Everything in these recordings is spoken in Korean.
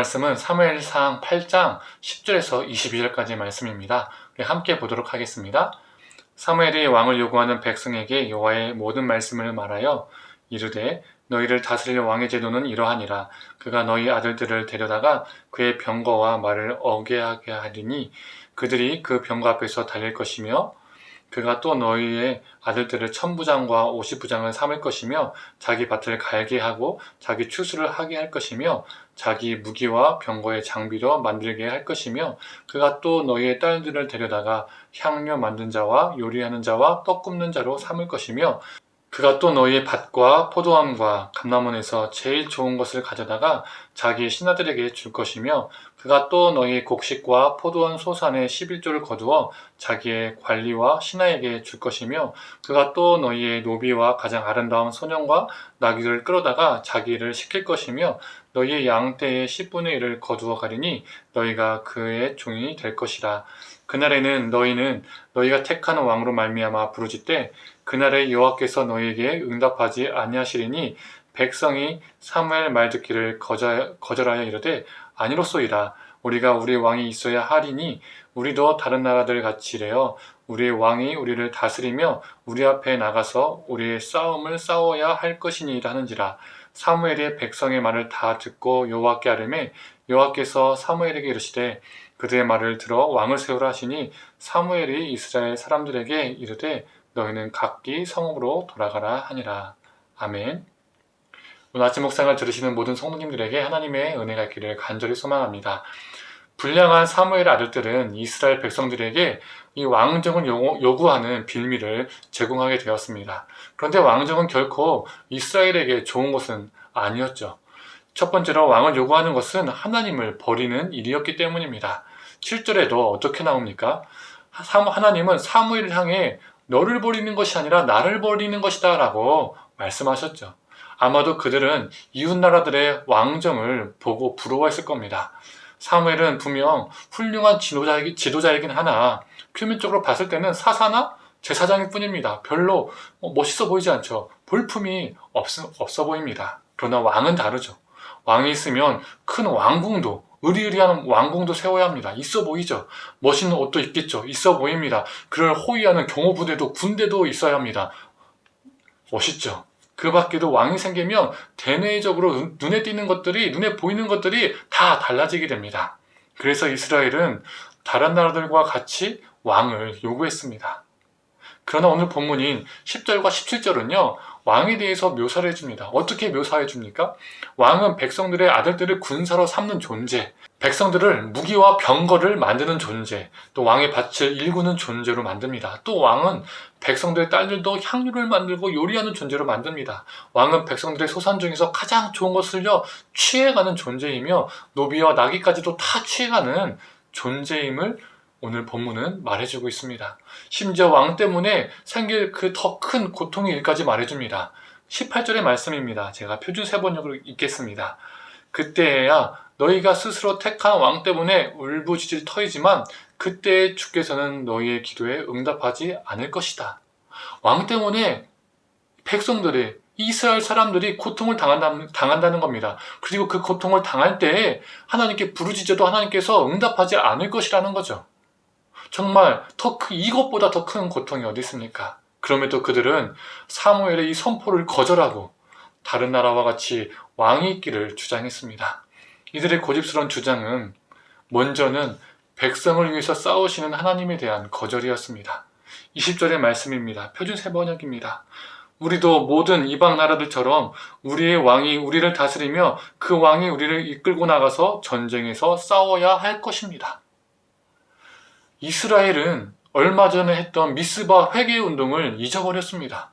말씀은 사무엘상 8장 10절에서 22절까지의 말씀입니다. 우리 함께 보도록 하겠습니다. 사무엘이 왕을 요구하는 백성에게 여호와의 모든 말씀을 말하여 이르되 너희를 다스릴 왕의 제도는 이러하니라. 그가 너희 아들들을 데려다가 그의 병거와 말을 어게하게 하리니 그들이 그 병거 앞에서 달릴 것이며 그가 또 너희의 아들들을 1000부장과 50부장을 삼을 것이며 자기 밭을 갈게 하고 자기 추수를 하게 할 것이며 자기 무기와 병거의 장비도 만들게 할 것이며 그가 또 너희의 딸들을 데려다가 향료 만든 자와 요리하는 자와 떡 굽는 자로 삼을 것이며 그가 또 너희의 밭과 포도원과 감람원에서 제일 좋은 것을 가져다가 자기 신하들에게 줄 것이며 그가 또 너희의 곡식과 포도원 소산의 11조를 거두어 자기의 관리와 신하에게 줄 것이며 그가 또 너희의 노비와 가장 아름다운 소년과 나귀를 끌어다가 자기를 시킬 것이며 너희의 양떼의 10분의 1을 거두어 가리니 너희가 그의 종이 될 것이라. 그날에는 너희는 너희가 택한 왕으로 말미암아 부르짖되 그날에 여호와께서 너희에게 응답하지 아니하시리니 백성이 사무엘 말 듣기를 거절하여 이르되 아니로소이다. 우리가 우리 왕이 있어야 하리니 우리도 다른 나라들 같이래요. 우리의 왕이 우리를 다스리며 우리 앞에 나가서 우리의 싸움을 싸워야 할 것이니이다 하는지라. 사무엘이 백성의 말을 다 듣고 여호와께 아뢰매 여호와께서 사무엘에게 이르시되 그들의 말을 들어 왕을 세우라 하시니 사무엘이 이스라엘 사람들에게 이르되 너희는 각기 성읍으로 돌아가라 하니라. 아멘. 오늘 아침 묵상을 들으시는 모든 성도님들에게 하나님의 은혜가 있기를 간절히 소망합니다. 불량한 사무엘의 아들들은 이스라엘 백성들에게 이 왕정을 요구하는 빌미를 제공하게 되었습니다. 그런데 왕정은 결코 이스라엘에게 좋은 것은 아니었죠. 첫 번째로 왕을 요구하는 것은 하나님을 버리는 일이었기 때문입니다. 7절에도 어떻게 나옵니까? 하나님은 사무엘을 향해 너를 버리는 것이 아니라 나를 버리는 것이다 라고 말씀하셨죠. 아마도 그들은 이웃나라들의 왕정을 보고 부러워했을 겁니다. 사무엘은 분명 훌륭한 지도자이긴 하나 표면적으로 봤을 때는 사사나 제사장일 뿐입니다. 별로 멋있어 보이지 않죠. 볼품이 없어 보입니다. 그러나 왕은 다르죠. 왕이 있으면 큰 왕궁도 의리의리한 왕궁도 세워야 합니다. 있어 보이죠. 멋있는 옷도 있겠죠. 있어 보입니다. 그를 호위하는 경호부대도 군대도 있어야 합니다. 멋있죠. 그 밖에도 왕이 생기면 대내적으로 눈에 띄는 것들이, 눈에 보이는 것들이 다 달라지게 됩니다. 그래서 이스라엘은 다른 나라들과 같이 왕을 요구했습니다. 그러나 오늘 본문인 10절과 17절은요, 왕에 대해서 묘사를 해줍니다. 어떻게 묘사해 줍니까? 왕은 백성들의 아들들을 군사로 삼는 존재, 백성들을 무기와 병거를 만드는 존재, 또 왕의 밭을 일구는 존재로 만듭니다. 또 왕은 백성들의 딸들도 향유를 만들고 요리하는 존재로 만듭니다. 왕은 백성들의 소산 중에서 가장 좋은 것을요 취해가는 존재이며 노비와 나귀까지도 다 취해가는 존재임을 오늘 본문은 말해주고 있습니다. 심지어 왕 때문에 생길 그 더 큰 고통의 일까지 말해줍니다. 18절의 말씀입니다. 제가 표준 세번역으로 읽겠습니다. 그때야 너희가 스스로 택한 왕 때문에 울부짖을 터이지만 그때 주께서는 너희의 기도에 응답하지 않을 것이다. 왕 때문에 백성들이 이스라엘 사람들이 고통을 당한다는 겁니다. 그리고 그 고통을 당할 때에 하나님께 부르짖어도 하나님께서 응답하지 않을 것이라는 거죠. 정말 이것보다 더 큰 고통이 어디 있습니까? 그럼에도 그들은 사무엘의 이 선포를 거절하고 다른 나라와 같이 왕이 있기를 주장했습니다. 이들의 고집스러운 주장은 먼저는 백성을 위해서 싸우시는 하나님에 대한 거절이었습니다. 20절의 말씀입니다. 표준 세번역입니다. 우리도 모든 이방 나라들처럼 우리의 왕이 우리를 다스리며 그 왕이 우리를 이끌고 나가서 전쟁에서 싸워야 할 것입니다. 이스라엘은 얼마 전에 했던 미스바 회개운동을 잊어버렸습니다.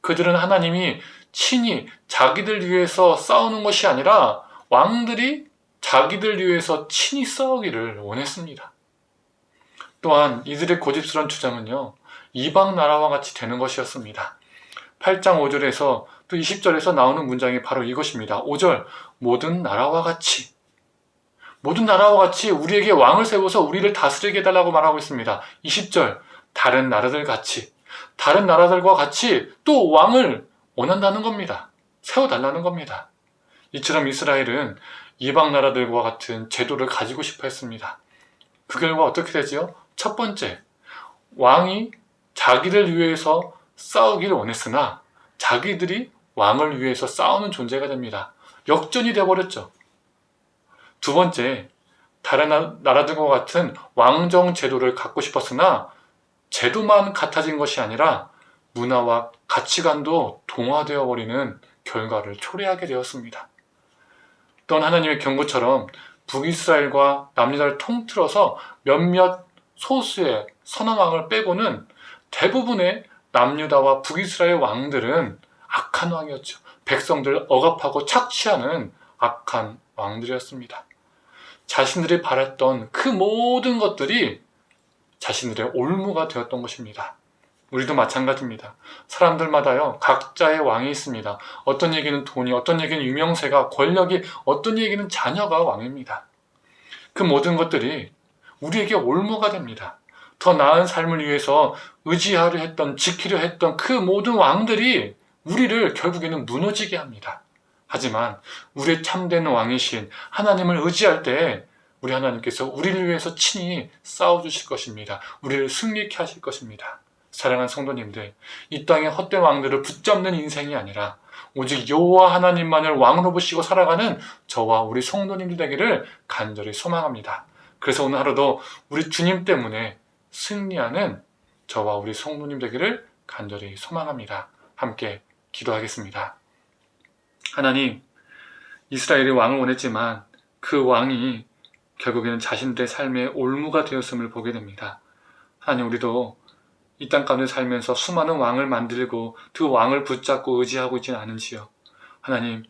그들은 하나님이 친히 자기들 위해서 싸우는 것이 아니라 왕들이 자기들 위해서 친히 싸우기를 원했습니다. 또한 이들의 고집스러운 주장은요, 이방 나라와 같이 되는 것이었습니다. 8장 5절에서 또 20절에서 나오는 문장이 바로 이것입니다. 5절, 모든 나라와 같이 우리에게 왕을 세워서 우리를 다스리게 해달라고 말하고 있습니다. 20절, 다른 나라들과 같이 또 왕을 원한다는 겁니다. 세워달라는 겁니다. 이처럼 이스라엘은 이방 나라들과 같은 제도를 가지고 싶어 했습니다. 그 결과 어떻게 되지요? 첫 번째, 왕이 자기를 위해서 싸우기를 원했으나 자기들이 왕을 위해서 싸우는 존재가 됩니다. 역전이 되어버렸죠. 두 번째, 다른 나라들과 같은 왕정 제도를 갖고 싶었으나 제도만 같아진 것이 아니라 문화와 가치관도 동화되어 버리는 결과를 초래하게 되었습니다. 또한 하나님의 경고처럼 북이스라엘과 남유다를 통틀어서 몇몇 소수의 선한 왕을 빼고는 대부분의 남유다와 북이스라엘 왕들은 악한 왕이었죠. 백성들을 억압하고 착취하는 악한 왕들이었습니다. 자신들이 바랐던 그 모든 것들이 자신들의 올무가 되었던 것입니다. 우리도 마찬가지입니다. 사람들마다요, 각자의 왕이 있습니다. 어떤 얘기는 돈이, 어떤 얘기는 유명세가, 권력이, 어떤 얘기는 자녀가 왕입니다. 그 모든 것들이 우리에게 올무가 됩니다. 더 나은 삶을 위해서 의지하려 했던, 지키려 했던 그 모든 왕들이 우리를 결국에는 무너지게 합니다. 하지만 우리의 참된 왕이신 하나님을 의지할 때 우리 하나님께서 우리를 위해서 친히 싸워주실 것입니다. 우리를 승리케 하실 것입니다. 사랑하는 성도님들, 이 땅의 헛된 왕들을 붙잡는 인생이 아니라 오직 여호와 하나님만을 왕으로 보시고 살아가는 저와 우리 성도님들 되기를 간절히 소망합니다. 그래서 오늘 하루도 우리 주님 때문에 승리하는 저와 우리 성도님 되기를 간절히 소망합니다. 함께 기도하겠습니다. 하나님, 이스라엘이 왕을 원했지만 그 왕이 결국에는 자신들의 삶의 올무가 되었음을 보게 됩니다. 하나님, 우리도 이 땅 가운데 살면서 수많은 왕을 만들고 그 왕을 붙잡고 의지하고 있지는 않은지요. 하나님,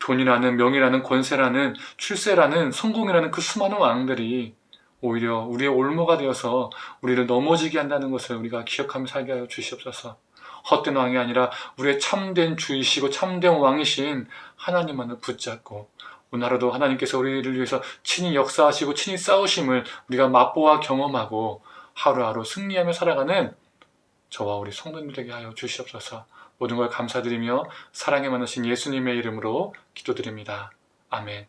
돈이라는, 명예라는, 권세라는, 출세라는, 성공이라는 그 수많은 왕들이 오히려 우리의 올무가 되어서 우리를 넘어지게 한다는 것을 우리가 기억하며 살게 하여 주시옵소서. 헛된 왕이 아니라 우리의 참된 주이시고 참된 왕이신 하나님만을 붙잡고 오늘 하루도 하나님께서 우리를 위해서 친히 역사하시고 친히 싸우심을 우리가 맛보아 경험하고 하루하루 승리하며 살아가는 저와 우리 성도님들에게 하여 주시옵소서. 모든 걸 감사드리며 사랑에 많으신 예수님의 이름으로 기도드립니다. 아멘.